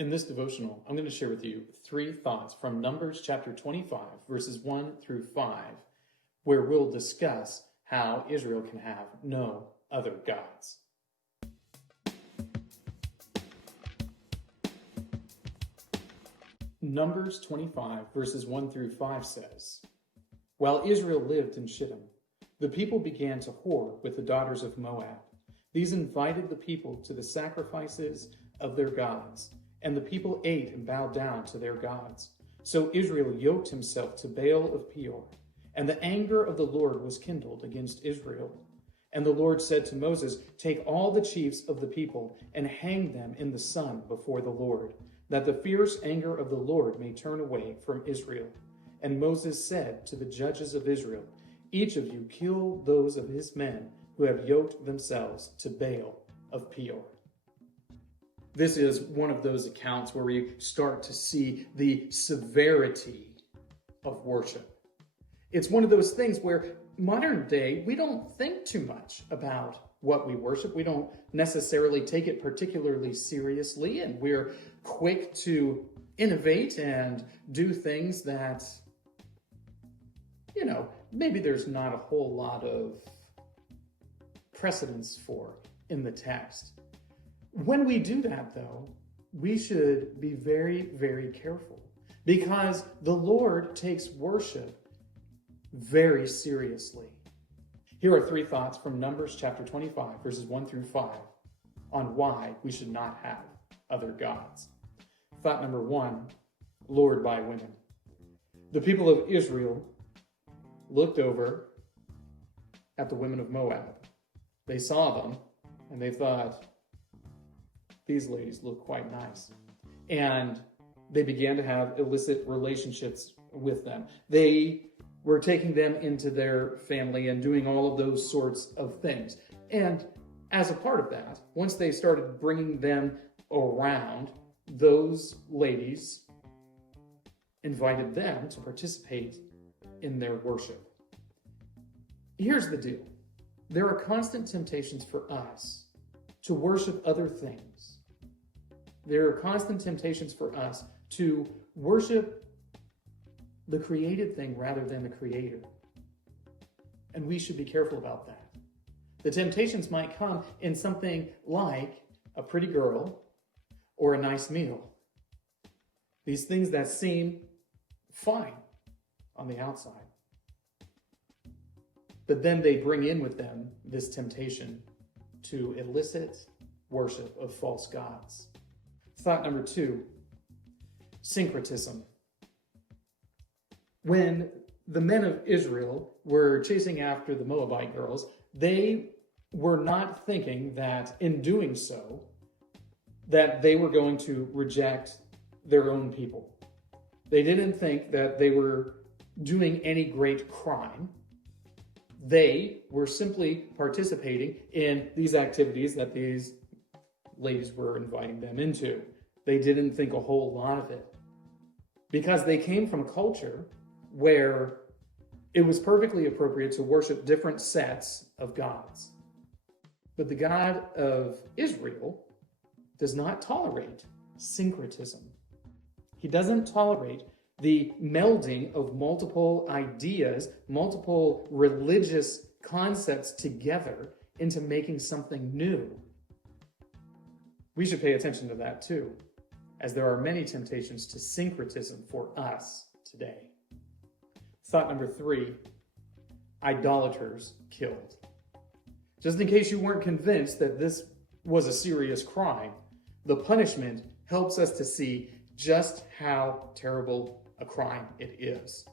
In this devotional, I'm going to share with you 3 thoughts from Numbers chapter 25, verses 1 through 5, where we'll discuss how Israel can have no other gods. Numbers 25, verses 1 through 5 says, "While Israel lived in Shittim, the people began to whore with the daughters of Moab. These invited the people to the sacrifices of their gods, and the people ate and bowed down to their gods. So Israel yoked himself to Baal of Peor, and the anger of the Lord was kindled against Israel. And the Lord said to Moses, 'Take all the chiefs of the people and hang them in the sun before the Lord, that the fierce anger of the Lord may turn away from Israel.' And Moses said to the judges of Israel, 'Each of you kill those of his men who have yoked themselves to Baal of Peor.'" This is one of those accounts where we start to see the severity of worship. It's one of those things where modern day, we don't think too much about what we worship. We don't necessarily take it particularly seriously, and we're quick to innovate and do things that, maybe there's not a whole lot of precedence for in the text. When we do that, though, we should be very, very careful, because the Lord takes worship very seriously. Here are 3 thoughts from Numbers chapter 25, verses 1 through 5, on why we should not have other gods. Thought number 1, lured by women. The people of Israel looked over at the women of Moab. They saw them, and they thought, these ladies look quite nice. And they began to have illicit relationships with them. They were taking them into their family and doing all of those sorts of things. And as a part of that, once they started bringing them around, those ladies invited them to participate in their worship. Here's the deal. There are constant temptations for us to worship other things. There are constant temptations for us to worship the created thing rather than the creator. And we should be careful about that. The temptations might come in something like a pretty girl or a nice meal. These things that seem fine on the outside. But then they bring in with them this temptation to illicit worship of false gods. Thought number 2, syncretism. When the men of Israel were chasing after the Moabite girls, they were not thinking that in doing so, that they were going to reject their own people. They didn't think that they were doing any great crime. They were simply participating in these activities that these ladies were inviting them into. They didn't think a whole lot of it, because they came from a culture where it was perfectly appropriate to worship different sets of gods. But the God of Israel does not tolerate syncretism. He doesn't tolerate the melding of multiple ideas, multiple religious concepts together into making something new. We should pay attention to that too, as there are many temptations to syncretism for us today. Thought number 3, idolaters killed. Just in case you weren't convinced that this was a serious crime, the punishment helps us to see just how terrible a crime it is.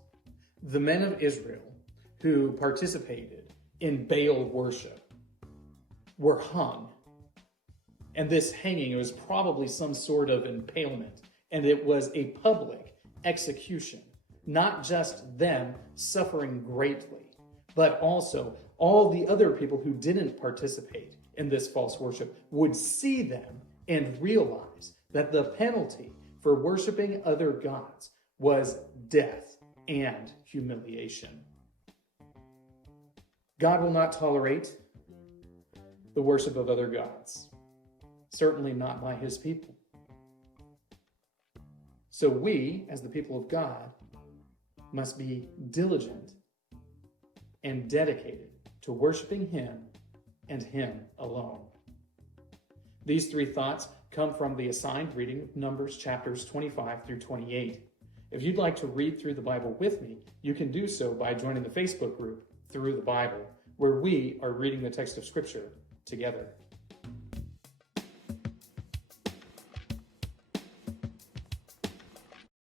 The men of Israel who participated in Baal worship were hung. And this hanging, it was probably some sort of impalement, and it was a public execution. Not just them suffering greatly, but also all the other people who didn't participate in this false worship would see them and realize that the penalty for worshiping other gods was death and humiliation. God will not tolerate the worship of other gods, certainly not by his people. So we, as the people of God, must be diligent and dedicated to worshiping Him and Him alone. These three thoughts come from the assigned reading of Numbers chapters 25 through 28. If you'd like to read through the Bible with me, you can do so by joining the Facebook group Through the Bible, where we are reading the text of Scripture together.